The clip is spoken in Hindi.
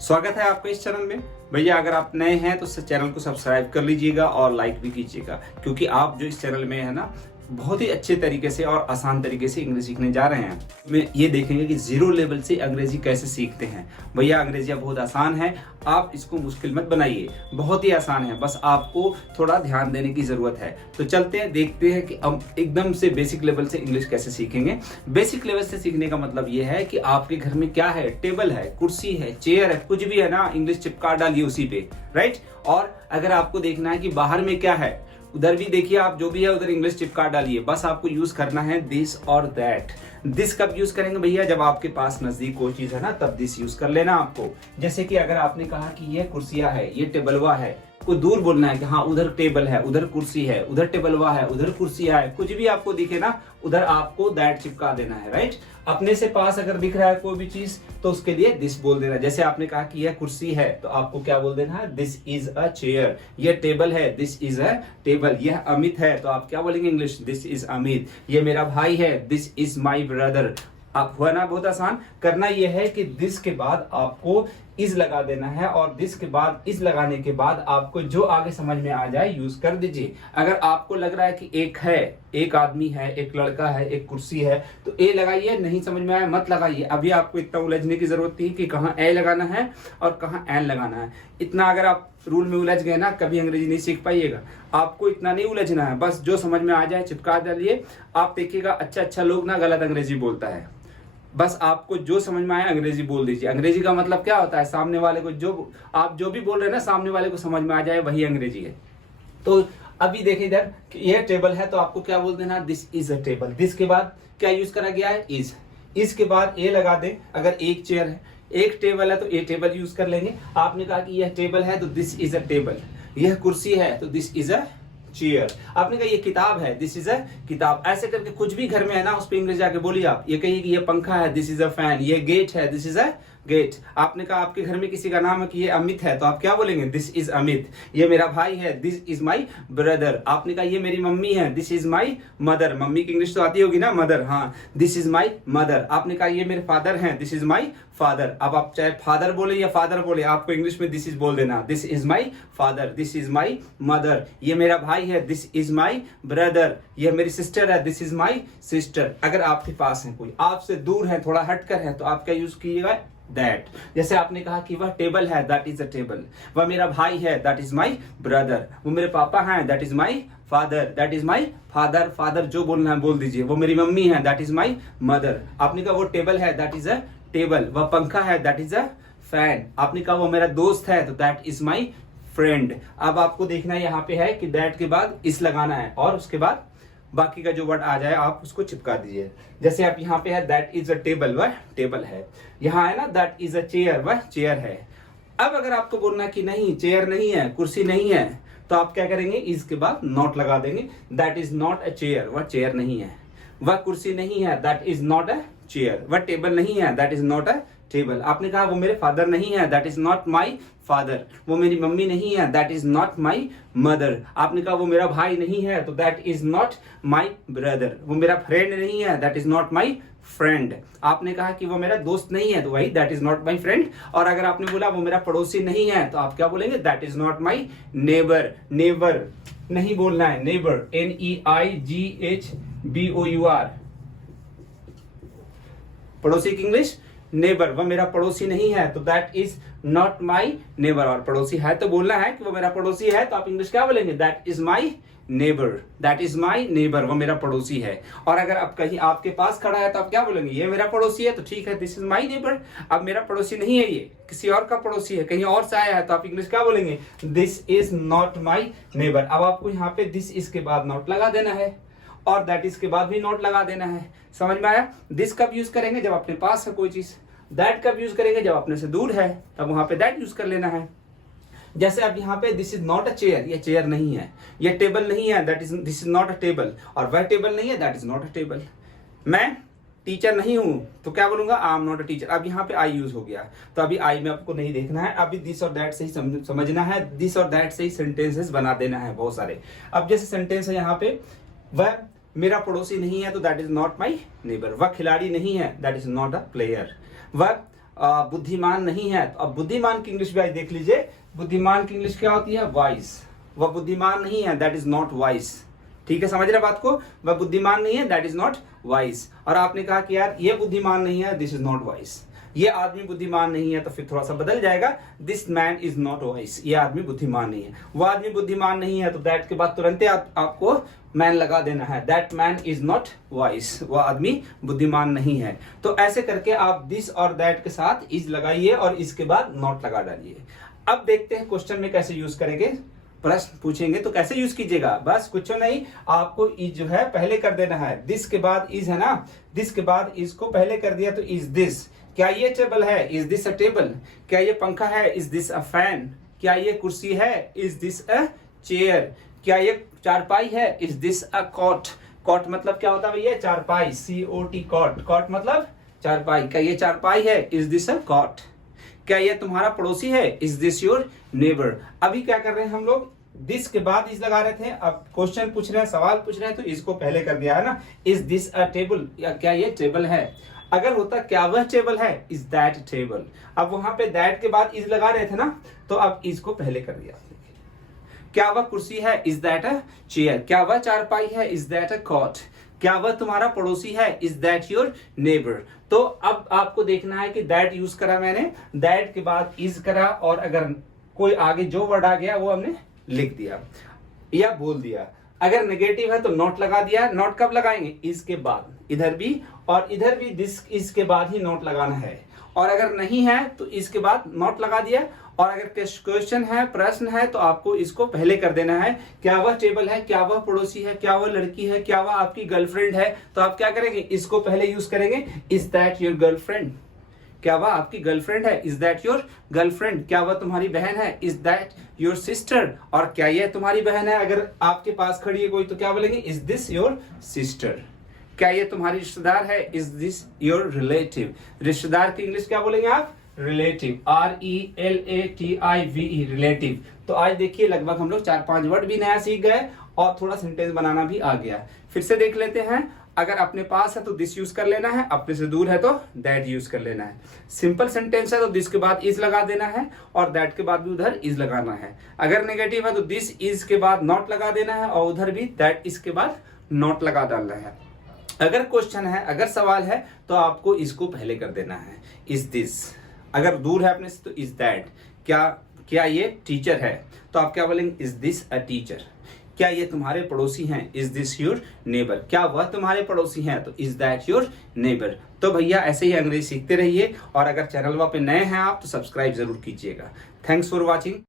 स्वागत है आपका इस चैनल में। भैया अगर आप नए हैं तो इस चैनल को सब्सक्राइब कर लीजिएगा और लाइक भी कीजिएगा, क्योंकि आप जो इस चैनल में है ना बहुत ही अच्छे तरीके से और आसान तरीके से अंग्रेजी सीखने जा रहे हैं। मैं ये देखेंगे कि जीरो लेवल से अंग्रेजी कैसे सीखते हैं। भैया अंग्रेजी बहुत आसान है, आप इसको मुश्किल मत बनाइए, बहुत ही आसान है, बस आपको थोड़ा ध्यान देने की जरूरत है। तो चलते हैं, देखते हैं कि हम एकदम से बेसिक लेवल से इंग्लिश कैसे सीखेंगे। बेसिक लेवल से सीखने का मतलब ये है कि आपके घर में क्या है, टेबल है, कुर्सी है, चेयर है, कुछ भी है ना, इंग्लिश चिपका डालिए उसी पे, राइट। और अगर आपको देखना है कि बाहर में क्या है, उधर भी देखिए, आप जो भी है उधर इंग्लिश चिपका डालिए। बस आपको यूज करना है दिस और दैट। दिस कब यूज करेंगे भैया, जब आपके पास नजदीक कोई चीज है ना, तब दिस यूज कर लेना आपको। जैसे कि अगर आपने कहा कि ये कुर्सियां है, ये टेबलवा है, को दूर बोलना है कि हाँ उधर टेबल है, उधर कुर्सी है, उधर टेबलवा है, उधर कुर्सियां है, कुछ भी आपको दिखे ना उधर आपको दैट चिपका देना है, राइट। अपने से पास अगर दिख रहा है कोई भी चीज तो उसके लिए दिस बोल देना। जैसे आपने कहा कि यह कुर्सी है तो आपको क्या बोल देना है, दिस इज अ चेयर। यह टेबल है, दिस इज अ टेबल। यह अमित है तो आप क्या बोलेंगे इंग्लिश, दिस इज अमित। ये मेरा भाई है, दिस इज माई ब्रदर। आप हुआ ना बहुत आसान। करना यह है कि दिस के बाद आपको इज लगा देना है, और दिस के बाद इज लगाने के बाद आपको जो आगे समझ में आ जाए यूज कर दीजिए। अगर आपको लग रहा है कि एक है, एक आदमी है, एक लड़का है, एक कुर्सी है, तो ए लगाइए। नहीं समझ में आया मत लगाइए। अभी आपको इतना उलझने की जरूरत नहीं कि कहाँ ए लगाना है और कहाँ एन लगाना है। इतना अगर आप रूल में उलझ गए ना, कभी अंग्रेजी नहीं सीख पाइएगा। आपको इतना नहीं उलझना है, बस जो समझ में आ जाए चिपका डालिए। आप देखिएगा अच्छा लोग ना गलत अंग्रेजी बोलता है। बस आपको जो समझ में आया अंग्रेजी बोल दीजिए। अंग्रेजी का मतलब क्या होता है, सामने वाले को जो आप जो भी बोल रहे हैं ना, सामने वाले को समझ में आ जाए, वही अंग्रेजी है। तो अभी देखिए इधर ये टेबल है तो आपको क्या बोल देना, this is a table. This के बाद क्या यूज करा गया है, इज। इस के बाद ए लगा दें। अगर एक चेयर है, एक टेबल है तो ए टेबल यूज कर लेंगे। आपने कहा कि यह टेबल है तो दिस इज अ टेबल। यह कुर्सी है तो दिस इज अ चेयर। आपने कहा ये किताब है, दिस इज अ किताब। ऐसे करके कुछ भी घर में है ना उस पर इंग्लिश जाके बोलिए आप। ये कहिए कि ये पंखा है, दिस इज अ फैन। ये गेट है, दिस इज अ गेट। आपने कहा आपके घर में किसी का नाम है कि ये अमित है, तो आप क्या बोलेंगे, दिस इज अमित। ये मेरा भाई है, दिस इज माई ब्रदर। आपने कहा ये मेरी मम्मी है, this is my mother. Mummy की इंग्लिश तो आती होगी ना, मदर, हाँ, दिस इज माई मदर। आपने कहा ये मेरे फादर हैं, दिस इज माई फादर। अब आप चाहे फादर बोले या फादर बोले, आपको इंग्लिश में दिस इज बोल देना, this is my father, this is my mother. ये मेरा भाई है, दिस इज माई ब्रदर। ये मेरी सिस्टर है, दिस इज माई सिस्टर। अगर आपके पास है कोई, आपसे दूर है, थोड़ा हटकर है, तो आप क्या यूज कीजिएगा, दैट। जैसे आपने कहा कि वह टेबल है, दैट इज अ टेबल। वह मेरा भाई है, दैट इज माई ब्रदर। वो मेरे पापा हैं, that is my father, that is my father. Father जो बोलना है बोल दीजिए। वो मेरी मम्मी है, दैट इज माई मदर। आपने कहा वो टेबल है, दैट इज अ टेबल। वह पंखा है, दैट इज अ फैन। आपने कहा वो मेरा दोस्त है, तो दैट इज माई फ्रेंड। अब आपको देखना यहाँ पे है कि दैट के बाद इस लगाना है, और उसके बाद बाकी का जो वर्ड आ जाए आप उसको चिपका दीजिए। जैसे आप यहाँ पे है, दैट इज अ टेबल, वह टेबल है। यहाँ है ना, दैट इज अ चेयर, वह चेयर है। अब अगर आपको बोलना कि नहीं चेयर नहीं है, कुर्सी नहीं है, तो आप क्या करेंगे, इस के बाद नॉट लगा देंगे। That is not a chair, वह चेयर नहीं है। वह कुर्सी नहीं है, that is not a chair. वह टेबल नहीं है, that is not a table. आपने कहा वो मेरे फादर नहीं है, that is not my father. वो मेरी मम्मी नहीं है, that is not my mother. आपने कहा वो मेरा भाई नहीं है, तो that is not my brother. वो मेरा फ्रेंड नहीं है, that is not my friend. आपने कहा कि वो मेरा दोस्त नहीं है, तो वही that is not my friend. और अगर आपने बोला वो मेरा पड़ोसी नहीं है, तो आप क्या बोलेंगे, that is not my neighbour. Neighbour नहीं बोलना है, नेबर, NEIGHBOUR। पड़ोसी की इंग्लिश नेबर। वह मेरा पड़ोसी नहीं है, तो that is not my neighbour. और पड़ोसी है तो बोलना है कि वो मेरा पड़ोसी है, तो आप इंग्लिश क्या बोलेंगे, that is my neighbour. That is my neighbour, वो मेरा पड़ोसी है। और अगर आप कहीं आपके पास खड़ा है तो आप क्या बोलेंगे, ये मेरा पड़ोसी है, तो ठीक है, दिस इज माई नेबर। अब मेरा पड़ोसी नहीं है, ये किसी और का पड़ोसी है, कहीं और से आया है, तो आप इंग्लिश क्या बोलेंगे, this is not my neighbour. अब आपको यहाँ पे दिस इज के बाद नॉट लगा देना है, और दैट इज के बाद भी नोट लगा देना है। समझ में आया। दिस कब यूज करेंगे, जब अपने पास है कोई चीज। दैट कब यूज करेंगे, जब अपने से दूर है, तब वहां पे दैट यूज कर लेना है। जैसे अब यहाँ पे this is not a chair, ये चेयर नहीं है। ये टेबल नहीं है, that is this is not a table. और वह टेबल नहीं है, that is not a table. मैं टीचर नहीं हूं, तो क्या बोलूंगा, I am not a teacher. अब यहाँ पे आई यूज हो गया, तो अभी आई में आपको नहीं देखना है, अभी दिस और दैट से ही समझना है। दिस और दैट से ही सेंटेंसेस बना देना है बहुत सारे। अब जैसे सेंटेंस है यहाँ पे, वह मेरा पड़ोसी नहीं है, तो that is not my neighbour. वह खिलाड़ी नहीं है, that is not a player. वह बुद्धिमान नहीं है। तो अब बुद्धिमान की इंग्लिश भी आज देख लीजिए, बुद्धिमान की इंग्लिश क्या होती है? वाइज। वह बुद्धिमान नहीं है, दैट इज नॉट वाइज। ठीक है, समझ रहे बात को? वह बुद्धिमान नहीं है, दैट इज नॉट वाइज। और आपने कहा कि यार ये बुद्धिमान नहीं है, दिस इज नॉट वाइज। ये आदमी बुद्धिमान नहीं है, तो फिर थोड़ा सा बदल जाएगा, this man is not wise. ये आदमी बुद्धिमान नहीं है। वह आदमी बुद्धिमान नहीं है, तो दैट के बाद तुरंत आपको मैन लगा देना है, that man is not wise. वह आदमी बुद्धिमान नहीं है। तो ऐसे करके आप दिस और दैट के साथ इज लगाइए और इसके बाद नॉट लगा डालिए। अब देखते हैं क्वेश्चन में कैसे यूज करेंगे। प्रश्न पूछेंगे तो कैसे यूज कीजिएगा? बस कुछ नहीं, आपको इज जो है पहले कर देना है। दिस के बाद इज है ना, दिस के बाद इज को पहले कर दिया तो इज दिस। क्या ये टेबल है? Is this a table? क्या ये पंखा है? Is this a fan? क्या ये कुर्सी है? Is this a chair? क्या ये चारपाई है? Is this a cot? Cot मतलब क्या होता है भैया? चारपाई, COT कॉट। कॉट मतलब चारपाई। क्या ये चारपाई है? Is this a cot? क्या ये तुम्हारा पड़ोसी है? Is this your neighbour? अभी क्या कर रहे हैं हम लोग? दिस के बाद इज लगा रहे थे, अब क्वेश्चन पूछ रहे हैं, सवाल पूछ रहे हैं, तो इसको पहले कर दिया है ना। Is this a table? या क्या ये टेबल है? अगर होता क्या वह टेबल है? Is that table? अब वहां पे दैट के बाद इज लगा रहे थे ना, तो अब इज को पहले कर दिया। क्या वह कुर्सी है? Is that a chair? क्या वह चारपाई है? Is that a cot? क्या वह तुम्हारा पड़ोसी है? Is that your neighbour? तो अब आपको देखना है कि दैट यूज करा मैंने, दैट के बाद इज करा, और अगर कोई आगे जो वर्ड आ गया वो हमने लिख दिया या बोल दिया। अगर नेगेटिव है तो नॉट लगा दिया। नॉट कब लगाएंगे? इसके बाद, इधर भी और इधर भी दिस इसके बाद ही नॉट लगाना है। और अगर नहीं है तो इसके बाद नॉट लगा दिया। और अगर क्वेश्चन है, प्रश्न है, तो आपको इसको पहले कर देना है। क्या वह टेबल है? क्या वह पड़ोसी है? क्या वह लड़की है? क्या वह आपकी गर्लफ्रेंड है? तो आप क्या करेंगे? इसको पहले यूज करेंगे। Is that your girlfriend? क्या वह आपकी गर्लफ्रेंड है? Is that your girlfriend? क्या वह तुम्हारी बहन है? Is that your sister? और क्या यह तुम्हारी बहन है? अगर आपके पास खड़ी है कोई तो क्या बोलेंगे? Is this your sister? क्या ये तुम्हारी रिश्तेदार है? Is this your relative? रिश्तेदार की इंग्लिश क्या बोलेंगे आप? रिलेटिव। RELATIVE, relative. तो आज देखिए लगभग हम लोग 4-5 वर्ड भी नया सीख गए और थोड़ा सेंटेंस बनाना भी आ गया। फिर से देख लेते हैं। अगर अपने पास है तो दिस यूज कर लेना है, अपने से दूर है तो दैट यूज कर लेना है। सिंपल सेंटेंस है तो दिस के बाद इज लगा देना है और दैट के बाद भी उधर इज लगाना है। अगर नेगेटिव है तो दिस इज के बाद नॉट लगा देना है और उधर भी दैट इज के बाद नॉट लगा डालना है। अगर क्वेश्चन है, अगर सवाल है, तो आपको इसको पहले कर देना है, इज दिस। अगर दूर है अपने से तो इज दैट। क्या ये टीचर है? तो आप क्या बोलेंगे? Is this a teacher? क्या ये तुम्हारे पड़ोसी हैं? Is this your neighbour? क्या वह तुम्हारे पड़ोसी हैं? तो इज दैट योर नेबर? तो भैया ऐसे ही अंग्रेजी सीखते रहिए और अगर चैनल पे नए हैं आप तो सब्सक्राइब जरूर कीजिएगा। Thanks for watching.